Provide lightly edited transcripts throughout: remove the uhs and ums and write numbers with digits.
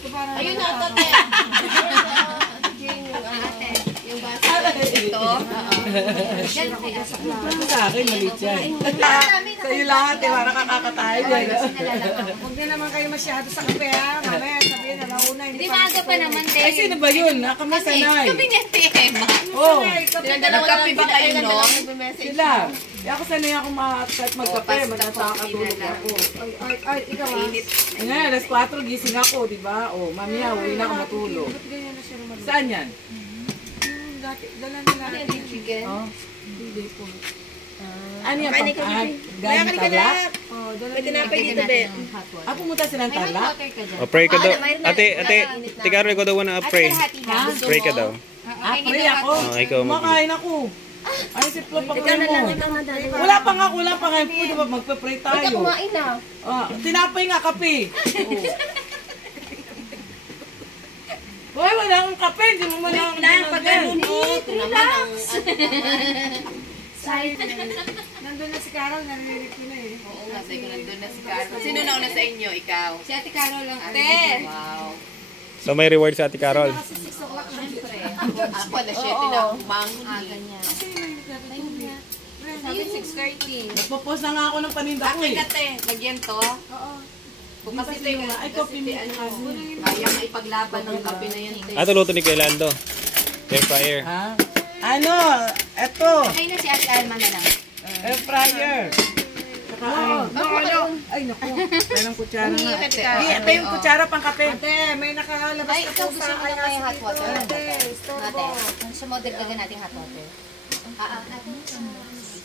Ayun na, ate. Yung basa ito. Sa akin, maliit yan. Sa'yo lahat, para kakakatayo dyan. Huwag na naman kayo masyado sa kape, ha? Mamaya, sabihin na nauna. Hindi maaga pa naman, te. Ay, sino ba yun? Kami sanay. Kami ni Ate Emma. Oo. Nagkape ba kayo, no? Sila. Ako sanay ako magkape. Magkakatulog ako. Ay, ikaw, ha? Ngayon, alas 4, gising ako, di ba? O, mamaya, uwi na ako matulog. Ganyan na siya naman. Saan yan? Dala nila. Chicken. Hindi po. Ano yan? Gano'n talak? Oh, dala May tinapay dito, be. Pumunta silang talak? Pray ka daw. Ate, Tigaro, ikaw daw na pray. Pray ka daw. Pray ako. Ikaw Kumakain ako. Ay, si Flo, pakunin mo. Wala pa nga. Pwede ba magpe-pray tayo? Ikaw kumain na. Tinapay nga, kape. Hoy, wala akong kape. Hindi mo man akong ginagyan. Relax. Nandun na si Carol, naririnig ko na eh. Oo nga, sa'yo nandun na si Carol. Sino nauna sa inyo? Ikaw? Si Ate Carol lang. Ate! Wow. So may reward sa Ate Carol. Kasi 6 o'clock na siyempre. Ako, alas 7 na umangon. Ganyan. Kasi Sabi 6:30. Nagpo-post na nga ako ng paninda ko Bakit eh. ate? Lagyan to? Oo. Kung kasi ito yung Ay, kape mo. kaya maipaglaban ng kape na yan. Ito luto ni Kailando. Air fryer. Ha? Ano? Eto. Ay na si Ate Alma na lang. Air fryer. Ay, naku. Mayroong kutsara nga. Ito yung kutsara pang kape. Ate, may nakalabas Ay, na ikaw po gusto sa mo na kayo hot water? Ate, store Ate, mo. gusto mo dagdagan natin hot water?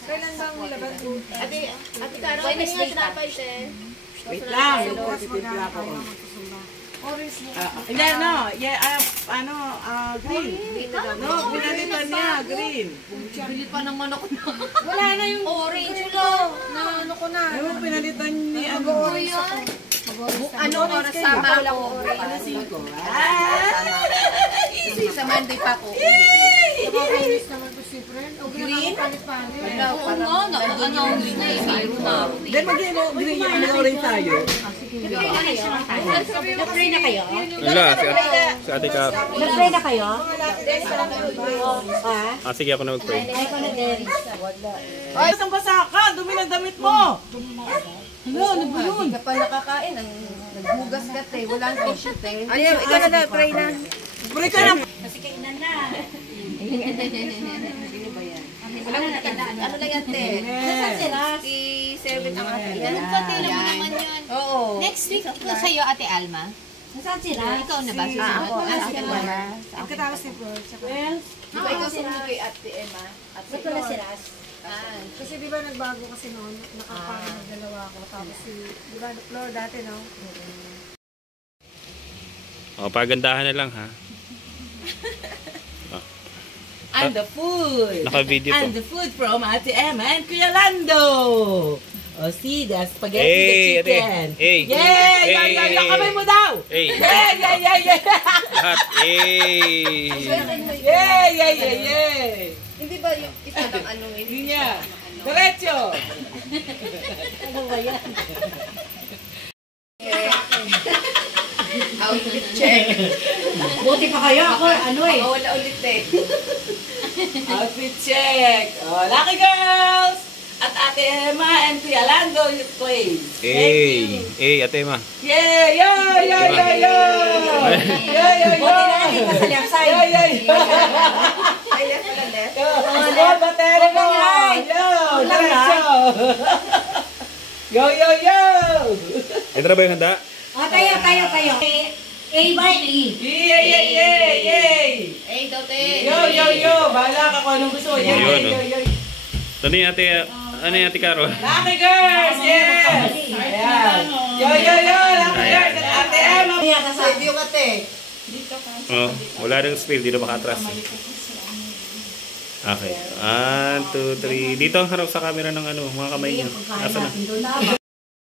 Kailan ba ang laban? Ate Carol, Wednesday pa. Wait lang. Titimpla ko. Orange mo. Hindi, no. Green. No, pinalitan niya. Green. Bili pa naman ako na. Wala na yung Orange lang. na ano ko na. Ewan, pinalitan ni ano. Ano oras sama ako? Alas 5. Sa Monday pa ako. Nakakainis naman to si friend. O Green? palit-palit. Oo nga, na-announce na eh. Mayroon na ako. Hindi, mag-green yung ano rin tayo. Nag-pray na kayo? Wala, si Ate Carol. Nag-pray na kayo? Sige, ako na mag-pray. Ay, ko na din. Ay, isang basa ka. Dumi ng damit mo. Ano ba yun? Hindi ka pa nakakain. Naghugas ka te. Walang tissue te. Ayaw, ikaw na daw, pray na. Pray ka na. Kasi kainan na. Sino ba yan? Walang nakandaan. Ano lang yan te? Nasaan sila? Si Seven ang ate. Nagpatila mo naman yun. Oo. Next week na sa'yo, Ate Alma. Nasaan sila? Ikaw na ba? Susunod? Ako. Sige ba? Pagkatapos ni Flor. Well, Di ba ikaw sumunod kay Ate Emma? At Ba't wala si Ras? Kasi di ba nagbago kasi noon, nakaparang dalawa ako. Tapos si, di ba, Flor dati, no? Pagandahan na lang ha. and the food. Naka-video to. And the food from Ate Emma and Kuya Lando. Oh, see, the spaghetti, Hey, the chicken. Ate. Hey. Yay! Hey, Yung hey, kamay mo daw! Hey. Yay! Lahat. Hey. Yay! hindi ba yung isa ng ano eh? Hindi niya. Diretso! Outfit check. Buti pa kayo, ako, ano eh. Wala ulit eh. Outfit check. Oh, lucky girls! At Ate Emma and Kuya Lando, you play. Hey. Hey, Ate Emma. Yay! Yo! Buti na lang, hindi ka sa left side. Ay, left pala left. Yo, batero mo! Yo! Diretso! Yo! Ito na ba yung handa? Tayo. A by E. Yay! Eh, daw te. Yo! Bahala ka kung anong gusto. Yun, oh. Yo! Ito na yung Ate Carol. Lucky girls! Yes! Ayan. Yo! Lucky girls! At Ate Emma! Sa video ka te. Wala nang spill, di na makatras. Okay. 1, 2, 3. Dito ang harap sa camera ng mga kamay niyo. Asa na?